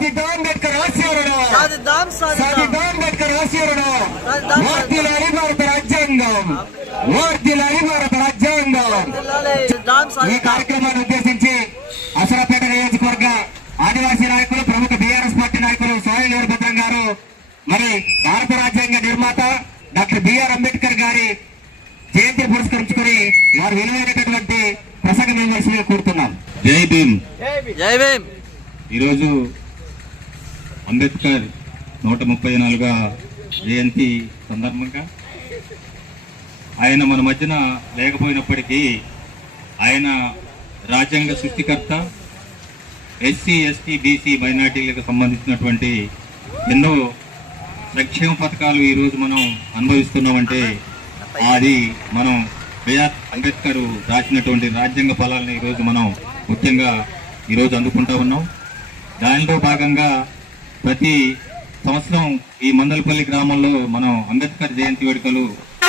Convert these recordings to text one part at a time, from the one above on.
ఆశయాలను సాధిద్దాం సాధిద్దాం. సాధిద్దాం అంబేద్కర్ ఆశయాలను సాధిద్దాం, వర్ధిల్లాలి భారత రాజ్యాంగం. ఈ కార్యక్రమాన్ని ఉద్దేశించి అసరాపేట నియోజకవర్గ ఆదివాసీ నాయకులు ప్రముఖ బీఆర్ఎస్ పార్టీ నాయకులు సోయల్ వీరభద్రం గారు మరి భారత రాజ్యాంగ నిర్మాత డాక్టర్ బిఆర్ అంబేద్కర్ గారి జయంతి పురస్కరించుకుని వారు విలువైనటువంటి ప్రసంగం ఇవ్వాల్సిందిగా కోరుతున్నాం. జై భీమ్. జై భీమ్. ఈరోజు అంబేద్కర్ నూట ముప్పై నాలుగవ జయంతి సందర్భంగా ఆయన మన మధ్యన లేకపోయినప్పటికీ ఆయన రాజ్యాంగ సృష్టికర్త ఎస్సీ ఎస్టీ బీసీ మైనార్టీలకు సంబంధించినటువంటి ఎన్నో సంక్షేమ పథకాలు ఈరోజు మనం అనుభవిస్తున్నామంటే అది మనం బిఆర్ అంబేద్కర్ రాసినటువంటి రాజ్యాంగ ఫలాలను ఈరోజు మనం ముఖ్యంగా ఈరోజు అందుకుంటా ఉన్నాం. దానిలో భాగంగా ప్రతి సంవత్సరం ఈ మందలపల్లి గ్రామంలో మనం అంబేద్కర్ జయంతి వేడుకలు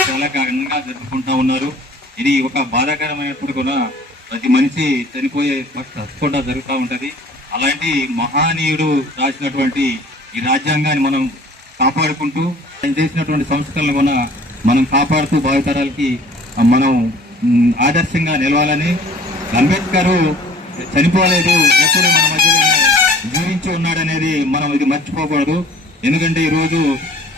చాలా ఘనంగా జరుపుకుంటా ఉన్నారు. ఇది ఒక బాధాకరమైనప్పుడు కూడా ప్రతి మనిషి చనిపోయే తప్పకుండా జరుగుతూ ఉంటుంది. అలాంటి మహానీయుడు రాసినటువంటి ఈ రాజ్యాంగాన్ని మనం కాపాడుకుంటూ ఆయన చేసినటువంటి సంస్కరణలు కూడా మనం కాపాడుతూ భావితరాలకి మనం ఆదర్శంగా నిలవాలని అంబేద్కర్ చనిపోలేదు ఎప్పుడు మన మధ్య జీవించి ఉన్నాడనేది మనం ఇది మర్చిపోకూడదు. ఎందుకంటే ఈరోజు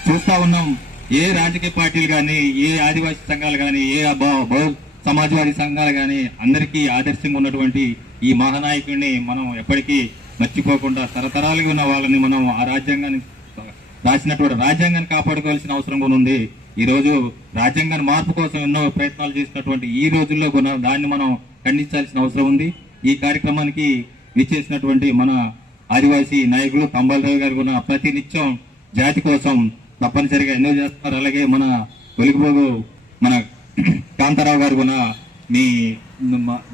చూస్తూ ఉన్నాం ఏ రాజకీయ పార్టీలు కానీ ఏ ఆదివాసీ సంఘాలు కానీ ఏ బ- బహు సమాజవాదీ సంఘాలు కానీ అందరికీ ఆదర్శంగా ఉన్నటువంటి ఈ మహానాయకుడిని మనం ఎప్పటికీ మర్చిపోకుండా తరతరాలుగా ఉన్న వాళ్ళని మనం ఆ రాజ్యాంగాన్ని రాసినటువంటి రాజ్యాంగాన్ని కాపాడుకోవాల్సిన అవసరం కూడా ఉంది. ఈ రోజు రాజ్యాంగాన్ని మార్పు కోసం ఎన్నో ప్రయత్నాలు చేసినటువంటి ఈ రోజుల్లో కూడా దాన్ని మనం ఖండించాల్సిన అవసరం ఉంది. ఈ కార్యక్రమానికి విచ్చేసినటువంటి మన ఆదివాసీ నాయకులు కంబాలరావు గారు కూడా ప్రతి నిత్యం జాతి కోసం తప్పనిసరిగా ఎన్నో చేస్తున్నారు అలాగే మన వెలుగుబోగు మన కాంతారావు గారు కూడా మీ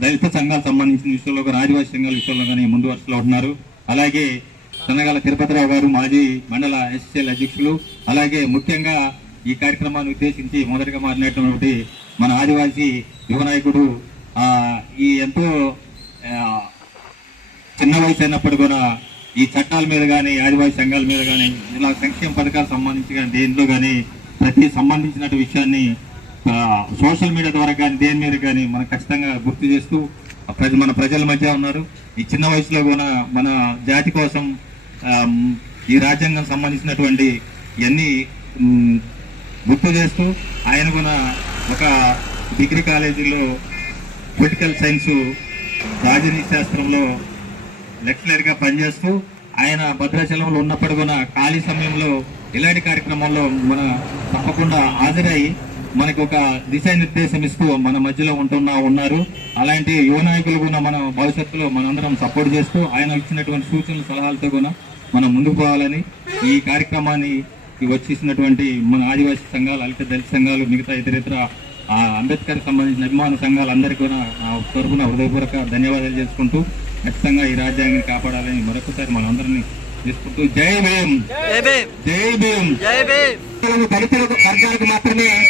దళిత సంఘాలకు సంబంధించిన విషయంలో కూడా ఆదివాసీ సంఘాల విషయంలో కానీ ముందు వరుసలో ఉన్నారు. అలాగే సన్నగాల తిరుపతిరావు గారు మాజీ మండల ఎస్ఎల్ అధ్యక్షులు. అలాగే ముఖ్యంగా ఈ కార్యక్రమాన్ని ఉద్దేశించి మొదటగా మాట్లాడినటువంటి మన ఆదివాసీ యువ నాయకుడు ఈ ఎంతో చిన్న వయసు అయినప్పుడు కూడా ఈ చట్టాల మీద కానీ ఆదివాసీ సంఘాల మీద కానీ ఇలా సంక్షేమ పథకాలకు సంబంధించి కానీ దేంట్లో కానీ ప్రతి సంబంధించిన విషయాన్ని సోషల్ మీడియా ద్వారా కానీ దేని మీద కానీ మనం ఖచ్చితంగా గుర్తు చేస్తూ ప్రజ మన ప్రజల మధ్య ఉన్నారు. ఈ చిన్న వయసులో కూడా మన జాతి కోసం ఈ రాజ్యాంగం సంబంధించినటువంటి ఇవన్నీ గుర్తు చేస్తూ ఆయన కూడా ఒక డిగ్రీ కాలేజీలో పొలిటికల్ సైన్స్ రాజనీతి శాస్త్రంలో లెక్చరర్గా పనిచేస్తూ ఆయన భద్రాచలంలో ఉన్నప్పుడు కూడా ఖాళీ సమయంలో ఇలాంటి కార్యక్రమంలో మన తప్పకుండా హాజరై మనకు ఒక దిశానిర్దేశం ఇస్తూ మన మధ్యలో ఉంటున్నా ఉన్నారు. అలాంటి యువ నాయకులు కూడా మన భవిష్యత్తులో మనందరం సపోర్ట్ చేస్తూ ఆయన ఇచ్చినటువంటి సూచనలు సలహాలతో కూడా మనం ముందుకు పోవాలని ఈ కార్యక్రమాన్ని వచ్చేసినటువంటి మన ఆదివాసీ సంఘాలు అలిత దళిత సంఘాలు మిగతా ఇతరితర ఆ అంబేద్కర్ సంబంధించిన అభిమాన సంఘాలు అందరికీ కూడా తరఫున హృదయపూర్వక ధన్యవాదాలు చేసుకుంటూ ఖచ్చితంగా ఈ రాజ్యాంగాన్ని కాపాడాలని మరొకసారి మనందరినీ తీసుకుంటూ జై భీమ్. జై భీమ్. జై భీమ్. జై భీమ్. కేవలం దళిత వర్గాలకు మాత్రమే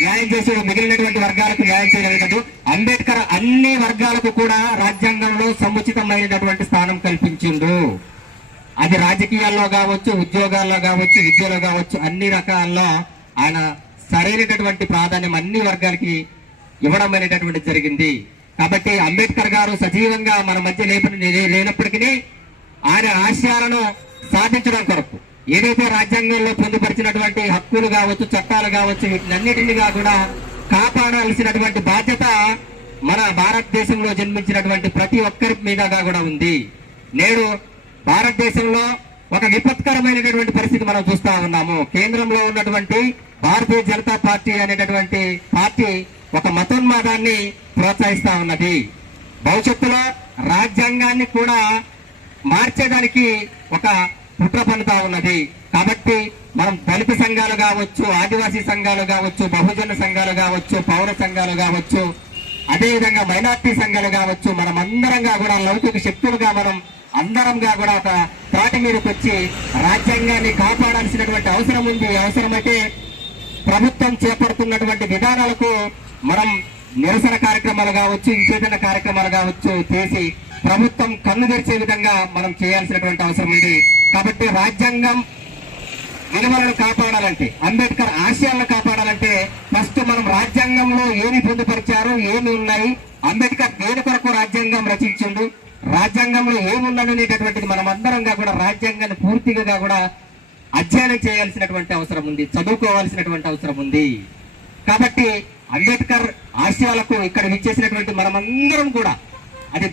న్యాయం చేసేది మిగిలినటువంటి వర్గాలకు న్యాయం చేయలేదు అంబేద్కర్ అన్ని వర్గాలకు కూడా రాజ్యాంగంలో సముచితమైనటువంటి స్థానం కల్పించిండు. అది రాజకీయాల్లో కావచ్చు ఉద్యోగాల్లో కావచ్చు విద్యలో కావచ్చు అన్ని రకాల్లో ఆయన సరైనటువంటి ప్రాధాన్యం అన్ని వర్గాలకి ఇవ్వడం అనేటటువంటి జరిగింది. కాబట్టి అంబేద్కర్ గారు సజీవంగా మన మధ్య లేనప్పటికీ ఆయన ఆశయాలను సాధించడం కొరకు ఏదైతే రాజ్యాంగంలో పొందుపరిచినటువంటి హక్కులు కావచ్చు చట్టాలు కావచ్చు వీటినన్నిటినిగా కూడా కాపాడాల్సినటువంటి బాధ్యత మన భారతదేశంలో జన్మించినటువంటి ప్రతి ఒక్కరి మీదగా కూడా ఉంది. నేడు భారతదేశంలో ఒక విపత్కరమైనటువంటి పరిస్థితి మనం చూస్తా ఉన్నాము. కేంద్రంలో ఉన్నటువంటి భారతీయ జనతా పార్టీ అనేటటువంటి పార్టీ ఒక మతోన్మాదాన్ని ప్రోత్సహిస్తా ఉన్నది. భవిష్యత్తులో రాజ్యాంగాన్ని కూడా మార్చేదానికి ఒక కుట్ర పన్నుతా ఉన్నది. కాబట్టి మనం దళిత సంఘాలు కావచ్చు ఆదివాసీ సంఘాలు కావచ్చు బహుజన సంఘాలు కావచ్చు పౌర సంఘాలు కావచ్చు అదేవిధంగా మైనార్టీ సంఘాలు కావచ్చు మనం అందరంగా కూడా లౌకిక శక్తులుగా మనం అందరంగా కూడా ఒక తాటి మీదకి వచ్చి రాజ్యాంగాన్ని కాపాడాల్సినటువంటి అవసరం ఉంది. అవసరమైతే ప్రభుత్వం చేపడుతున్నటువంటి విధానాలకు మనం నిరసన కార్యక్రమాలు కావచ్చు ఇంకేదైనా కార్యక్రమాలు కావచ్చు చేసి ప్రభుత్వం కన్ను తెరిచే విధంగా మనం చేయాల్సినటువంటి అవసరం ఉంది. కాబట్టి రాజ్యాంగం విలువలను కాపాడాలంటే అంబేద్కర్ ఆశయాలను కాపాడాలంటే ఫస్ట్ మనం రాజ్యాంగంలో ఏమి పొందుపరిచారు ఏమి ఉన్నాయి అంబేద్కర్ దేని కొరకు రాజ్యాంగం రచించిండు రాజ్యాంగంలో ఏమున్నదనేటటువంటిది మనం అందరంగా కూడా రాజ్యాంగాన్ని పూర్తిగా కూడా అధ్యయనం చేయాల్సినటువంటి అవసరం ఉంది చదువుకోవాల్సినటువంటి అవసరం ఉంది. కాబట్టి అంబేద్కర్ ఆశయాలకు ఇక్కడ విచ్చేసినటువంటి మనమందరం కూడా అది